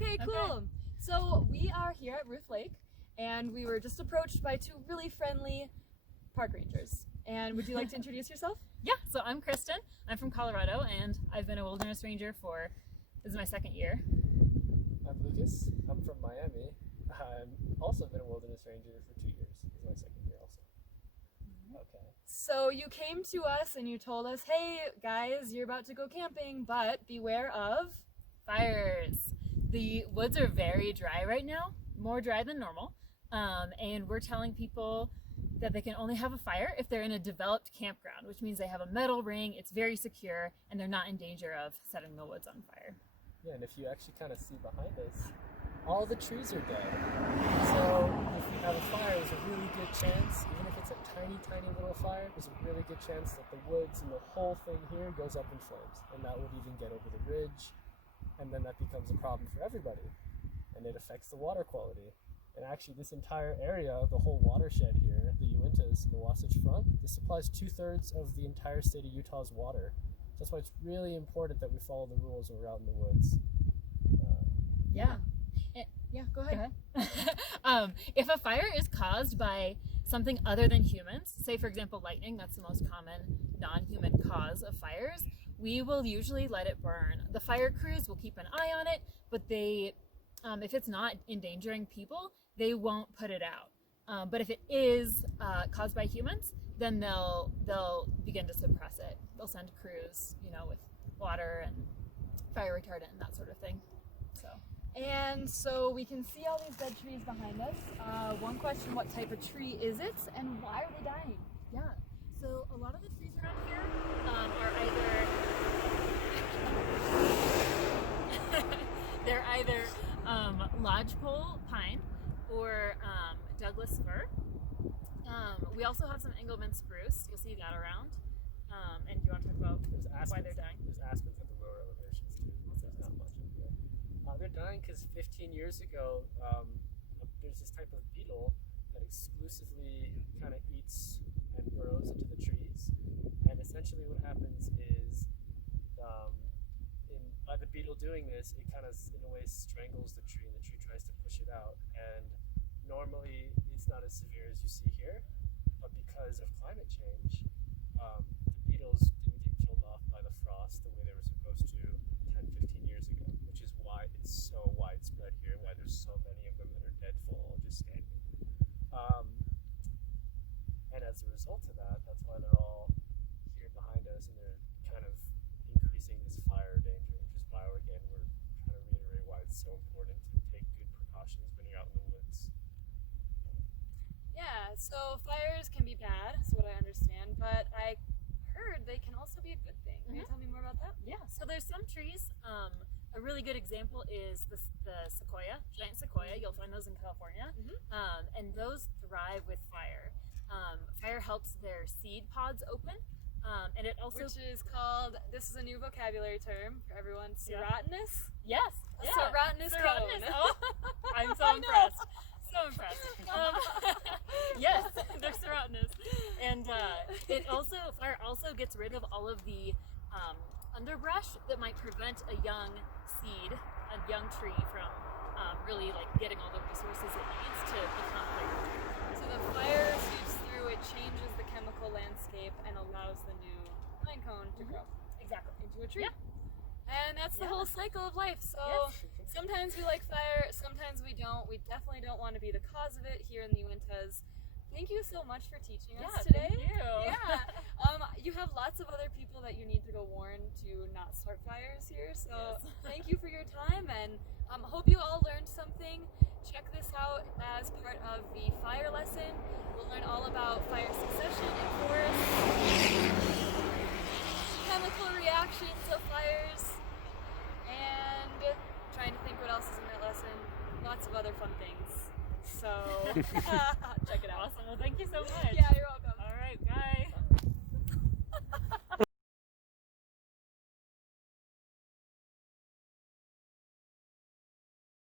Okay, cool. So we are here at Ruth Lake, and we were just approached by two really friendly park rangers. And would you like to introduce yourself? Yeah, so I'm Kristen. I'm from Colorado, and I've been a wilderness ranger this is my second year. I'm Lucas. I'm from Miami. I've also been a wilderness ranger for 2 years. This is my second year also. Okay. So you came to us and you told us, hey guys, you're about to go camping, but beware of Fires. The woods are very dry right now, more dry than normal, and we're telling people that they can only have a fire if they're in a developed campground, which means they have a metal ring, it's very secure, and they're not in danger of setting the woods on fire. Yeah, and if you actually kind of see behind us, all the trees are dead. So if we have a fire, there's a really good chance, even if it's a tiny, tiny little fire, there's a really good chance that the woods and the whole thing here goes up in flames. And that would even get over the ridge, and then that becomes a problem for everybody. And it affects the water quality. And actually this entire area, the whole watershed here, the Uintas, the Wasatch Front, this supplies 2/3 of the entire state of Utah's water. So that's why it's really important that we follow the rules when we're out in the woods. Yeah. Yeah, go ahead. If a fire is caused by something other than humans, say for example lightning, that's the most common non-human cause of fires, we will usually let it burn. The fire crews will keep an eye on it, but they, if it's not endangering people, they won't put it out. But if it is caused by humans, then they'll begin to suppress it. They'll send crews, with water and fire retardant and that sort of thing. And so we can see all these dead trees behind us. One question, what type of tree is it and why are they dying? Yeah, so a lot of the trees around here they're either lodgepole pine or Douglas fir. We also have some Engelmann spruce. You'll see that around. And do you want to talk about why they're dying? There's aspens at the lower elevations too. There's not much up here. They're dying because 15 years ago, there's this type of beetle that exclusively kind of eats and burrows into the trees. And essentially what happens is, by the beetle doing this, it kind of, in a way, strangles the tree, and the tree tries to push it out. And normally, it's not as severe as you see here, but because of climate change, the beetles didn't get killed off by the frost the way they were supposed to 10, 15 years ago, which is why it's so widespread here, why there's so many of them that are dead full, just standing. And as a result of that, that's why they're all here behind us, and they're kind of increasing this fire danger, which is why, again, we're trying to reiterate why it's so important to take good precautions when you're out in the woods. Yeah, so fires can be bad, is what I understand, but I heard they can also be a good thing. Can you tell me more about that? Yeah, so there's some trees. A really good example is the sequoia, giant sequoia. You'll find those in California. And those thrive with fire. Fire helps their seed pods open. And it also... Which is called, this is a new vocabulary term for everyone, serotinous? Yes. A serotinous cone. Oh, I'm so impressed. So impressed. Yes, they're serotinous. And fire also gets rid of all of the underbrush that might prevent a young seed, a young tree from really getting all the resources it needs to become bigger. So the fire sweeps through, it changes the chemical landscape and allows the new pine cone to grow. Exactly. Into a tree. Yeah. And that's the whole cycle of life. So sometimes we like fire, sometimes we don't. We definitely don't want to be the cause of it here in the Uintas. Thank you so much for teaching us today. Thank you. Yeah. You have lots of other people that you need to go warn to not start fires here. So thank you for your time, and hope you all learned something. Check this out as part of the fire lesson. We'll learn all about fire succession in forests, chemical reactions of fires, and trying to think what else is in that lesson. Lots of other fun things. So check it out. Awesome. Well, thank you so much. Yeah, you're welcome.